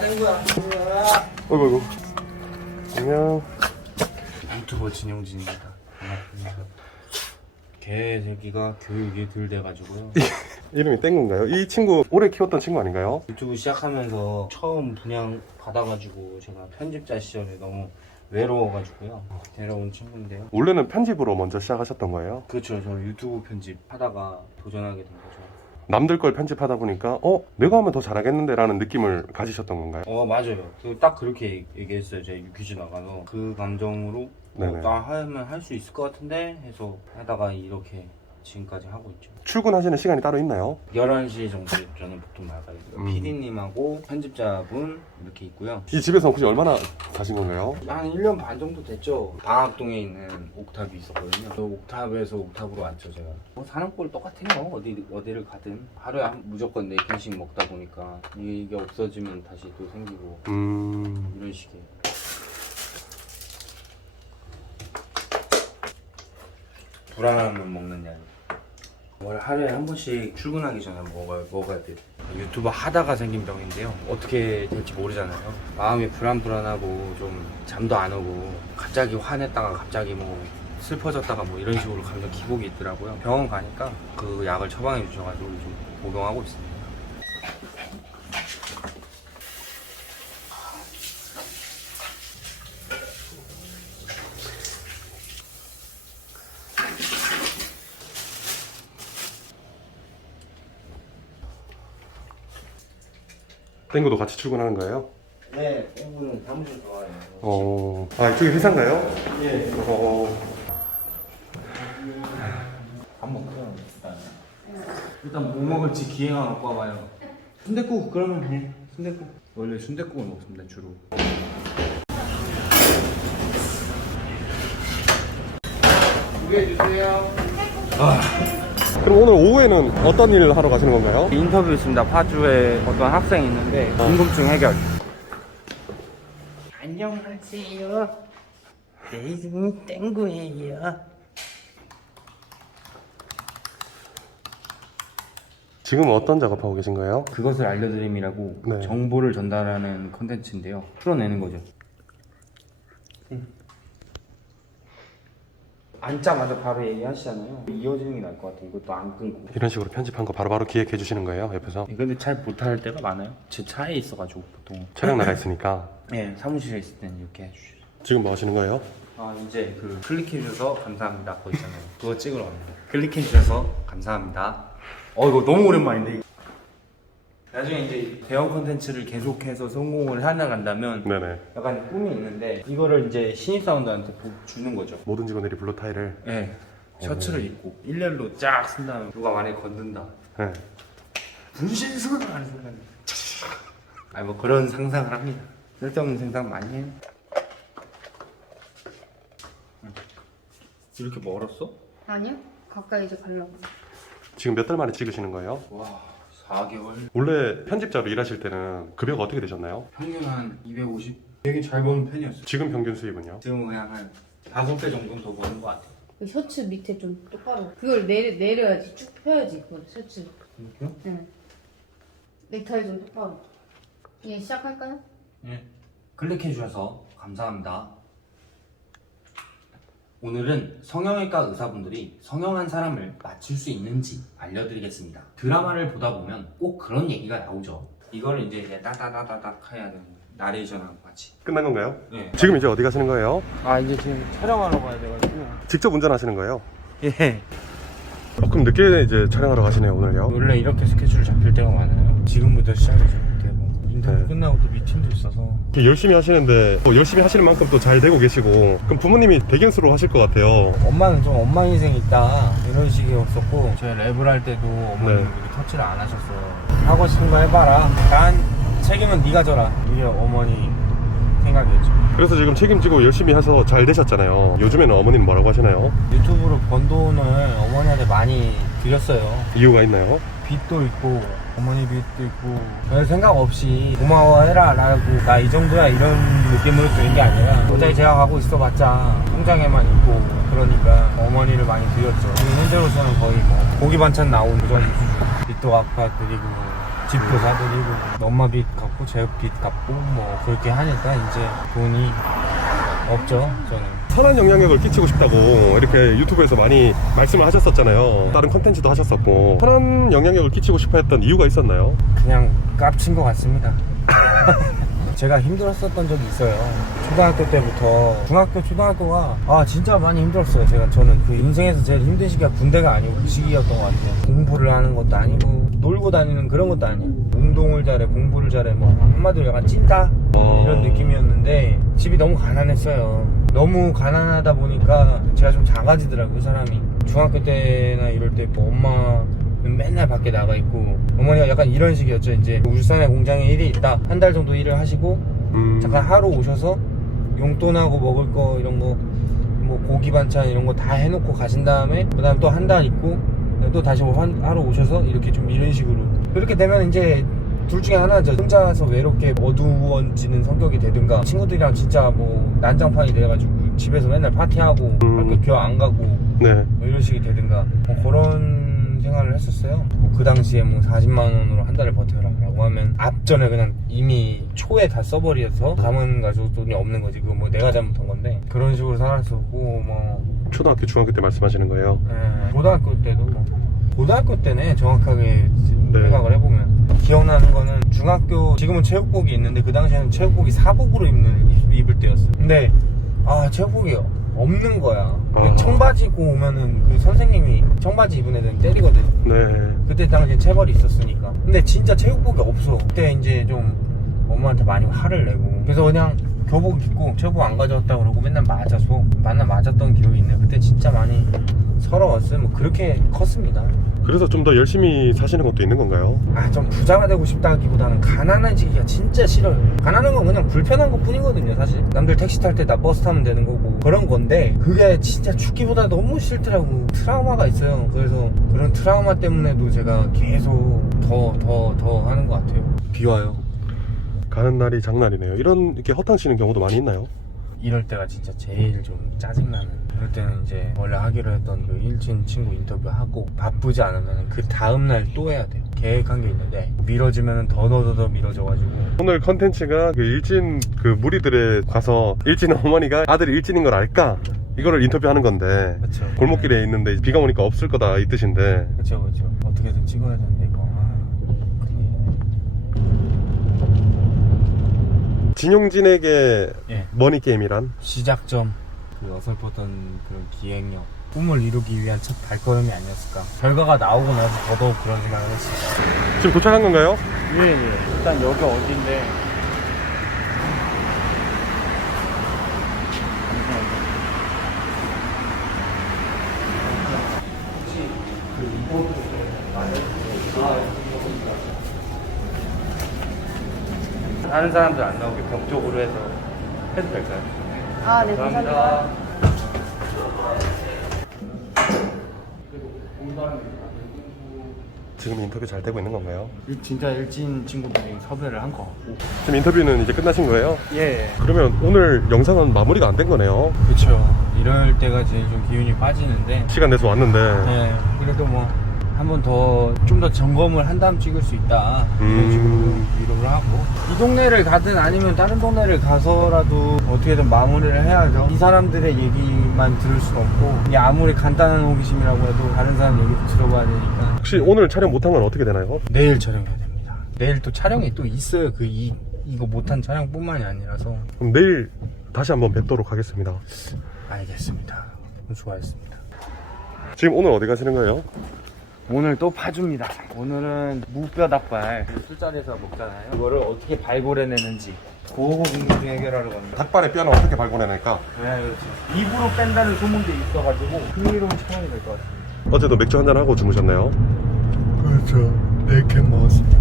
땡구야. 어이구. 안녕. 유튜버 진영진입니다. 반갑습니다. 개새끼가 교육이 덜 돼가지고요. 이름이 땡구인가요? 이 친구 오래 키웠던 친구 아닌가요? 유튜브 시작하면서 처음 분양 받아가지고 제가 편집자 시절에 너무 외로워가지고요. 데려온 친구인데요. 원래는 편집으로 먼저 시작하셨던 거예요? 그렇죠. 저 유튜브 편집 하다가 도전하게 된 거죠. 남들 걸 편집하다 보니까 내가 하면 더 잘하겠는데 라는 느낌을 가지셨던 건가요? 맞아요. 딱 그렇게 얘기했어요. 제가 유퀴즈 나가서 그 감정으로 네네. 나 하면 할 수 있을 것 같은데 해서 하다가 이렇게 지금까지 하고 있죠. 출근하시는 시간이 따로 있나요? 11시 정도에 저는 보통 나가요. 음. PD님하고 편집자분 이렇게 있고요. 이 집에서 혹시 얼마나 사신 건가요? 한 1년 반 정도 됐죠. 방학동에 있는 옥탑이 있었거든요. 그 옥탑에서 옥탑으로 왔죠, 제가. 사는 꼴 똑같아요. 어디를 가든. 하루에 무조건 4끼씩 먹다 보니까 이게 없어지면 다시 또 생기고 이런 식이에요. 불안하면 먹는 약. 월 하루에 한 번씩 출근하기 전에 먹어야 돼요. 유튜버 하다가 생긴 병인데요. 어떻게 될지 모르잖아요. 마음이 불안하고 좀 잠도 안 오고 갑자기 화냈다가 갑자기 뭐 슬퍼졌다가 뭐 이런 식으로 감정 기복이 있더라고요. 병원 가니까 그 약을 처방해 주셔가지고 좀 복용하고 있습니다. 땡구도 같이 출근하는 거예요? 네, 땡구는 사무실 좋아해요. 이쪽이 회사인가요? 네. 밥 먹고요. 일단 뭐 먹을지 기회가 갖고 와봐요. 순댓국 그러면 해. 순댓국. 원래 순댓국을 먹습니다 주로. 두개 주세요. 그럼 오늘 오후에는 어떤 일을 하러 가시는 건가요? 인터뷰 있습니다. 파주에 어떤 학생이 있는데 궁금증 해결. 안녕하세요. 내 이름이 땡구예요. 지금 어떤 작업하고 계신 거예요? 그것을 알려드림이라고 네. 정보를 전달하는 컨텐츠인데요. 풀어내는 거죠. 앉자마자 바로 얘기하시잖아요. 이어지는 게 나을 것 같아요. 이것도 안 끊고. 이런 식으로 편집한 거 바로바로 기획해 주시는 거예요, 옆에서? 근데 잘 못할 때가 많아요. 제 차에 있어가지고 보통. 촬영 나가 있으니까. 네, 사무실에 있을 때는 이렇게 해주시죠. 지금 뭐 하시는 거예요? 이제 그 클릭해주셔서 감사합니다. 그거 있잖아요. 그거 찍으러 갑니다. 클릭해주셔서 감사합니다. 이거 너무 오랜만인데. 나중에 이제 대형 컨텐츠를 계속해서 성공을 해나간다면 네네. 약간 꿈이 있는데 이거를 이제 신입사원들한테 주는 거죠. 모든 직원들이 블루 타일을. 네. 셔츠를 입고 일렬로 쫙 쓴 다음에 누가 만약에 건든다. 네. 분신술을 하는 순간 뭐 그런 상상을 합니다. 쓸데없는 상상 많이 해요. 이렇게 멀었어? 아니요. 가까이 이제 가려고. 지금 몇 달 만에 찍으시는 거예요? 와 4개월. 원래 편집자로 일하실 때는 급여가 어떻게 되셨나요? 평균 한 250? 되게 잘 버는 편이었어요. 지금 평균 수입은요? 지금은 그냥 한 5배 정도는 더 버는 것 같아요. 그 셔츠 밑에 좀 똑바로. 그걸 내려야지. 쭉 펴야지. 그걸 셔츠. 이렇게요? 응. 넥타이 좀 똑바로. 이제 시작할까요? 네. 클릭해 주셔서 감사합니다. 오늘은 성형외과 의사분들이 성형한 사람을 맞출 수 있는지 알려드리겠습니다. 드라마를 보다 보면 꼭 그런 얘기가 나오죠. 이거를 이제 따다다다닥 해야 되는 나레이션하고 같이. 끝난 건가요? 네. 지금 이제 어디 가시는 거예요? 이제 지금 촬영하러 가야 돼가지고. 직접 운전하시는 거예요? 예. 조금 늦게 이제 촬영하러 가시네요, 오늘요. 원래 이렇게 스케줄 잡힐 때가 많아요. 지금부터 시작이죠. 인터뷰 네. 끝나고 또 미팅도 있어서. 열심히 하시는데 열심히 하시는 만큼 또 잘 되고 계시고 그럼 부모님이 대견스러워 하실 것 같아요. 엄마는 좀 엄마 인생이 있다 이런 식이었었고 저희 랩을 할 때도 어머님이 네. 터치를 안 하셨어요. 하고 싶은 거 해봐라. 난 책임은 네가 져라. 이게 어머니 생각이었죠. 그래서 지금 책임지고 열심히 해서 잘 되셨잖아요. 요즘에는 어머니는 뭐라고 하시나요? 유튜브로 번 돈을 어머니한테 많이 드렸어요. 이유가 있나요? 빚도 있고 어머니 빚도 있고 별 생각 없이 고마워해라 라고 나 이 정도야 이런 느낌으로 드린 게 아니라 도저히 제가 가고 있어봤자 통장에만 있고 그러니까 어머니를 많이 드렸죠. 지금 현재로서는 거의 뭐 고기 반찬 나오는 그 정도 빚도 갚아드리고 집도 사드리고 엄마 빚 갚고 제 빚 갚고 뭐 그렇게 하니까 이제 돈이 없죠 저는. 선한 영향력을 끼치고 싶다고 이렇게 유튜브에서 많이 말씀을 하셨었잖아요. 다른 컨텐츠도 하셨었고 선한 영향력을 끼치고 싶어 했던 이유가 있었나요? 그냥 깝친 것 같습니다. 제가 힘들었었던 적이 있어요. 초등학교 때부터 초등학교가 진짜 많이 힘들었어요. 저는 그 인생에서 제일 힘든 시기가 군대가 아니고 그 시기였던 것 같아요. 공부를 하는 것도 아니고 놀고 다니는 그런 것도 아니고 운동을 잘해 공부를 잘해 뭐 한마디로 약간 찐따 이런 느낌이었는데 집이 너무 가난했어요. 너무 가난하다 보니까 제가 좀 작아지더라고요 사람이. 중학교 때나 이럴 때 뭐 엄마 맨날 밖에 나가 있고 어머니가 약간 이런 식이었죠. 이제 울산에 공장에 일이 있다 한 달 정도 일을 하시고 잠깐 하루 오셔서 용돈하고 먹을 거 이런 거 뭐 고기 반찬 이런 거 다 해놓고 가신 다음에 그 다음 또 한 달 있고 또 다시 하루 오셔서 이렇게 좀 이런 식으로. 그렇게 되면 이제 둘 중에 하나죠. 혼자서 외롭게 어두워지는 성격이 되든가 친구들이랑 진짜 뭐 난장판이 돼가지고 집에서 맨날 파티하고 학교 기억 안 가고 네. 뭐 이런 식이 되든가 뭐 그런 생활을 했었어요. 그 당시에 뭐 40만 원으로 한 달을 버텨라 라고 하면 앞전에 그냥 이미 초에 다 써버려서 남은 가지고 돈이 없는 거지. 그거 뭐 내가 잘못한 건데 그런 식으로 살았었고 뭐 초등학교 중학교 때 말씀하시는 거예요? 고등학교 때도 뭐 고등학교 때네 정확하게 네. 생각을 해보면 기억나는 거는 중학교 지금은 체육복이 있는데 그 당시에는 체육복이 사복으로 입을 때였어요. 근데 체육복이 없는 거야. 청바지 입고 오면은 그 선생님이 청바지 입은 애들은 때리거든. 네. 그때 당시에 체벌이 있었으니까. 근데 진짜 체육복이 없어. 그때 이제 좀 엄마한테 많이 화를 내고 그래서 그냥 교복 입고 체육복 안 가져왔다 그러고 맨날 맞았던 기억이 있네요. 그때 진짜 많이 서러웠어요. 뭐 그렇게 컸습니다. 그래서 좀 더 열심히 사시는 것도 있는 건가요? 좀 부자가 되고 싶다기보다는 가난한 시기가 진짜 싫어요. 가난한 건 그냥 불편한 것 뿐이거든요 사실. 남들 택시 탈 때 나 버스 타면 되는 거고 그런 건데 그게 진짜 죽기보다 너무 싫더라고. 트라우마가 있어요. 그래서 그런 트라우마 때문에도 제가 계속 더 하는 것 같아요. 비와요. 가는 날이 장날이네요. 이렇게 허탕치는 경우도 많이 있나요? 이럴 때가 진짜 제일 좀 짜증나는. 그럴 때는 이제 원래 하기로 했던 그 일진 친구 인터뷰하고 바쁘지 않으면 그 다음날 또 해야 돼요. 계획한 게 있는데 미뤄지면 더 미뤄져가지고. 오늘 컨텐츠가 그 일진 그 무리들에 가서 일진 어머니가 아들이 일진인 걸 알까? 이거를 인터뷰하는 건데 그쵸. 골목길에 있는데 비가 오니까 없을 거다 이 뜻인데 그쵸. 어떻게든 찍어야 되는데 이거 큰일이네. 진용진에게 예. 머니게임이란? 시작점, 그 어설펐던 그런 기획력, 꿈을 이루기 위한 첫 발걸음이 아니었을까. 결과가 나오고 나서 더더욱 그런 생각을 했어요. 지금 도착한 건가요? 예. 일단 여기 어딘데? 다른 사람들 안 나오게 벽 쪽으로 해서 해도 될까요? 네, 감사합니다. 지금 인터뷰 잘 되고 있는 건가요? 진짜 일진 친구들이 섭외를 한 것 같고. 지금 인터뷰는 이제 끝나신 거예요? 예. 그러면 오늘 영상은 마무리가 안 된 거네요. 그쵸. 이럴 때가 제일 좀 기운이 빠지는데. 시간 내서 왔는데 네. 그래도 뭐 한 번 더 좀 더 점검을 한 다음 찍을 수 있다. 이런 식으로 위로를 하고. 이 동네를 가든 아니면 다른 동네를 가서라도 어떻게든 마무리를 해야죠. 이 사람들의 얘기만 들을 순 없고 이게 아무리 간단한 호기심이라고 해도 다른 사람 얘기도 들어봐야 되니까. 혹시 오늘 촬영 못한 건 어떻게 되나요? 내일 촬영해야 됩니다. 내일 또 촬영이 또 있어요. 이거 못한 촬영뿐만이 아니라서. 그럼 내일 다시 한번 뵙도록 하겠습니다. 알겠습니다. 수고하셨습니다. 지금 오늘 어디 가시는 거예요? 오늘 또 파주입니다. 오늘은 무뼈 닭발 술자리에서 먹잖아요. 그거를 어떻게 발굴해내는지 그거 궁금증 해결하러 갑니다. 닭발의 뼈는 어떻게 발굴해낼까? 네, 그렇죠. 입으로 뺀다는 소문도 있어가지고 흥미로운 촬영이 될 것 같습니다. 어제도 맥주 한잔 하고 주무셨나요? 그렇죠. 4캔 먹었습니다.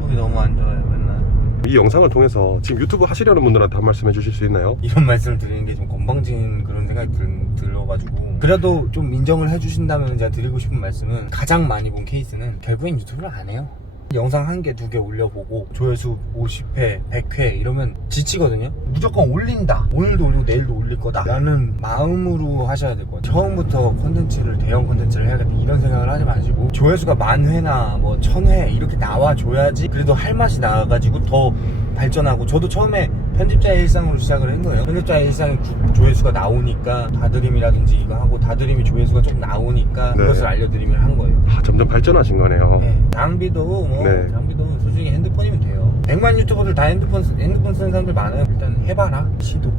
속이 너무 안 좋아요 맨날. 이 영상을 통해서 지금 유튜브 하시려는 분들한테 한 말씀 해주실 수 있나요? 이런 말씀을 드리는 게 좀 건방진 그런 생각이 들어가지고 그래도 좀 인정을 해주신다면 제가 드리고 싶은 말씀은 가장 많이 본 케이스는 결국엔 유튜브를 안 해요. 영상 1개, 2개 올려보고 조회수 50회, 100회 이러면 지치거든요. 무조건 올린다, 오늘도 올리고 내일도 올릴 거다 라는 마음으로 하셔야 될 것 같아요. 처음부터 콘텐츠를, 대형 콘텐츠를 해야겠다 이런 생각을 하지 마시고 조회수가 1000회나 뭐 1000회 이렇게 나와줘야지 그래도 할 맛이 나가지고 더 발전하고. 저도 처음에 편집자의 일상으로 시작을 한 거예요. 편집자의 일상이 조회수가 나오니까 다드림이라든지 이거 하고, 다드림이 조회수가 좀 나오니까 네. 그것을 알려드리면 한 거예요. 점점 발전하신 거네요. 네. 장비도 뭐 네. 장비도 솔직히 핸드폰이면 돼요. 100만 유튜버들 다 핸드폰 쓰는 사람들 많아요. 일단 해봐라, 시도.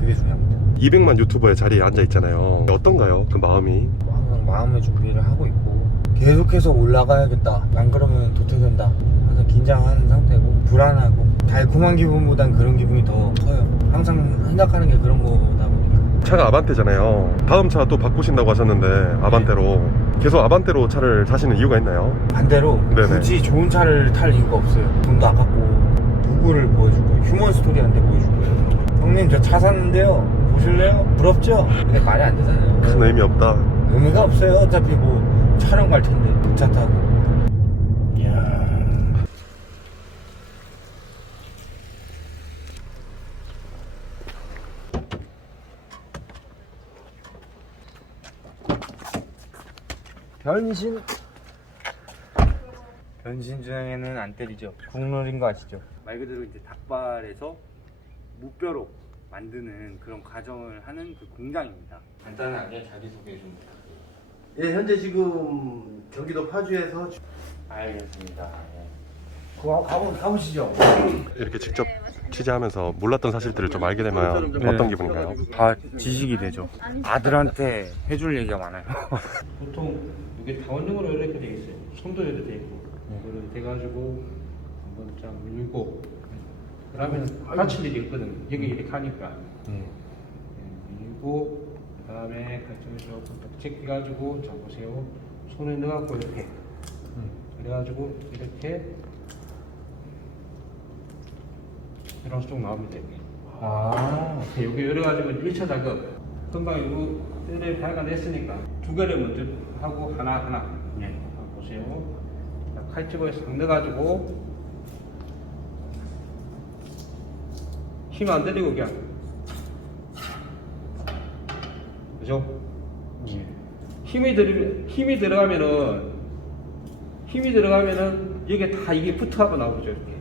그게 중요합니다. 200만 유튜버의 자리에 앉아 있잖아요. 어떤가요? 그 마음이? 항상 마음의 준비를 하고 있고 계속해서 올라가야겠다, 안 그러면 도태된다, 항상 긴장하는 상태고 불안하고 달콤한 기분보단 그런 기분이 더 커요. 항상 생각하는 게 그런 거다 보니까. 차가 아반떼잖아요. 다음 차 또 바꾸신다고 하셨는데 아반떼로 계속 아반떼로 차를 사시는 이유가 있나요? 반대로 네네. 굳이 좋은 차를 탈 이유가 없어요. 돈도 아깝고 누구를 보여줄 거예요? 휴먼 스토리한테 보여줄 거예요. 형님 저 차 샀는데요, 보실래요? 부럽죠? 근데 말이 안 되잖아요. 큰 의미 없다. 의미가 없어요. 어차피 뭐 촬영 갈 텐데 그 차 타고. 이야. 변신 중에는 안 때리죠. 국룰인 거 아시죠? 말 그대로 이제 닭발에서 무뼈로 만드는 그런 과정을 하는 그 공장입니다. 간단하게 자기소개 좀 부탁드립니다. 예, 현재 지금 경기도 파주에서 알겠습니다. 그거 가보시죠. 이렇게 직접 취재하면서 몰랐던 사실들을 좀 알게 되면 네. 어떤 기분인가요? 다 지식이 되죠. 아들한테 해줄 얘기가 많아요. 보통 이게 다원형으로 이렇게 돼 있어요. 손도 이렇게 돼 있고 이렇게 돼가지고 한번 쫙 밀고 그러면 받칠 일이 없거든요. 여기 이렇게 하니까 밀고 그다음에 같이 조금 제껴가지고 자 보세요. 손에 넣어갖고 이렇게 그래가지고 이렇게 이런 쪽 나옵니다. 여기 열어가지고 1차 작업 금방 이거 뜰에 발간했으니까 두 개를 먼저 하고 하나 보세요. 칼집어에 싹 넣어가지고 힘 안 들이고 그냥 그죠? 힘이 들어가면은 여기 다 이게 붙어하고 나오죠. 이렇게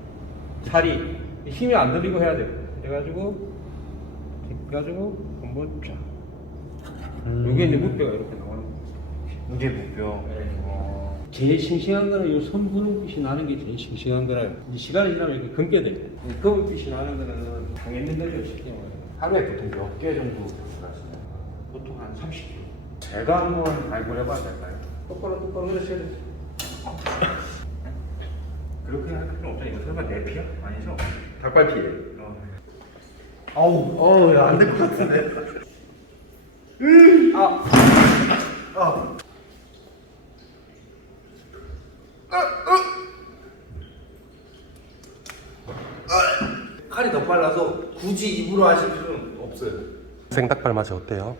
살이 힘이 안 들리고 해야 돼요. 그래가지고 한번 쫙 요게 이제 무뼈가 이렇게 나오는 거예요. 이게 목표. 제일 싱싱한 거는 이 손분홍빛이 나는 게 제일 싱싱한 거라요. 이 시간이 지나면 이렇게 검게 돼요. 이 검은빛이 나는 거는 당연히 거죠, 쉽게 말해요. 하루에 보통 몇 개 정도 하시나요? 보통 한 30kg. 제가 한번 발굴해 봐야 될까요? 똑바로 그러셔야 돼요. 그렇게 할 필요 없죠. 이거 설마 내 피야? 아니죠? 닭발 피해. 어우, 야, 안 될 것 같은데. 칼이 더 빨라서 굳이 입으로 하실 필요는 없어요. 생닭발 맛이 어때요?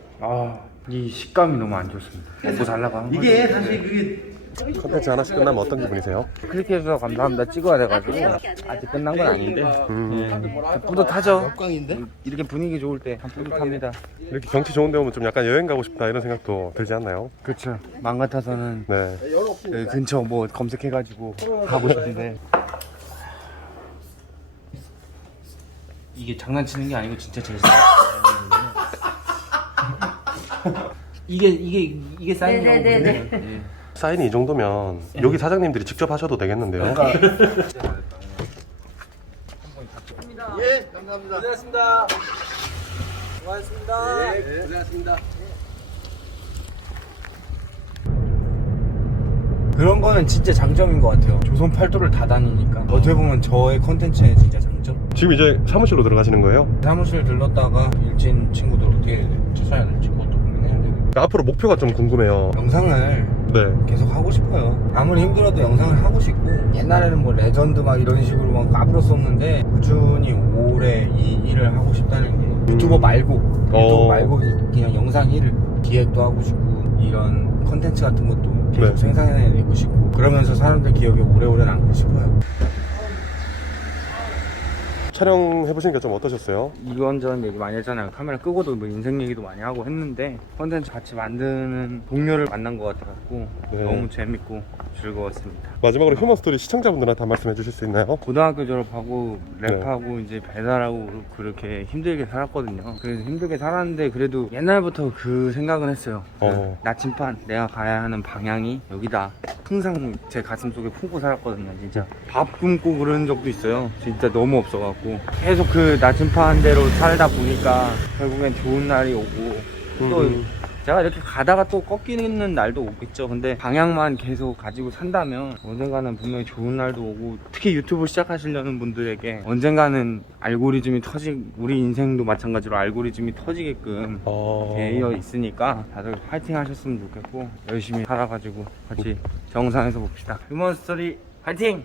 이 식감이 너무 안 좋습니다. 먹고 살라고 하는 거죠. 이게 사실 그게 컨텐츠 하나씩 끝나면 어떤 기분이세요? 그렇게 해주셔서 감사합니다. 찍어야 돼가지고 아직 끝난 건 아닌데 뿌듯하죠. 역광인데? 이렇게 분위기 좋을 때 뿌듯합니다. 이렇게 경치 좋은 데 오면 좀 약간 여행 가고 싶다 이런 생각도 들지 않나요? 그렇죠. 마음 같아서는 네. 여기 근처 뭐 검색해가지고 가고 싶은데 이게 장난치는 게 아니고 진짜 제일 이게 쌓인 네네네네. 거거든요. 예. 사인이 이 정도면 여기 사장님들이 직접 하셔도 되겠는데요? 예, 감사합니다. 고생하셨습니다. 고맙습니다. 네, 고생하셨습니다. 그런 거는 진짜 장점인 것 같아요. 조선 팔도를 다 다니니까 어떻게 보면 저의 컨텐츠의 진짜 장점. 지금 이제 사무실로 들어가시는 거예요? 사무실 들렀다가 일진 친구들 어떻게 찾아야 될지 그것도 고민해야 되고 앞으로 목표가 좀 궁금해요. 영상을 네. 계속 하고 싶어요. 아무리 힘들어도 영상을 하고 싶고 옛날에는 뭐 레전드 막 이런 식으로 막 까불었었는데 꾸준히 오래 이 일을 하고 싶다는 게 유튜버 말고 그냥 영상 일을 기획도 하고 싶고 이런 컨텐츠 같은 것도 계속 네. 생산해내고 싶고 그러면서 사람들 기억에 오래오래 남고 싶어요. 촬영해보시니까 좀 어떠셨어요? 이런저런 얘기 많이 했잖아요. 카메라 끄고도 뭐 인생 얘기도 많이 하고 했는데 컨텐츠 같이 만드는 동료를 만난 것 같아갖고 네. 너무 재밌고 즐거웠습니다. 마지막으로 휴먼 스토리 시청자분들한테 한 말씀 해주실 수 있나요? 고등학교 졸업하고 네. 랩하고 이제 배달하고 그렇게 힘들게 살았거든요. 그래서 힘들게 살았는데 그래도 옛날부터 그 생각은 했어요. 나침반 내가 가야 하는 방향이 여기다. 항상 제 가슴속에 품고 살았거든요. 진짜 밥 굶고 그런 적도 있어요. 진짜 너무 없어갖고 계속 그 나침반대로 살다 보니까 결국엔 좋은 날이 오고 또 제가 이렇게 가다가 또 꺾이는 날도 오겠죠. 근데 방향만 계속 가지고 산다면 언젠가는 분명히 좋은 날도 오고, 특히 유튜브 시작하시려는 분들에게 언젠가는 알고리즘이 우리 인생도 마찬가지로 알고리즘이 터지게끔 되어 있으니까 다들 파이팅 하셨으면 좋겠고 열심히 살아가지고 같이 정상에서 봅시다. 휴먼 스토리 파이팅!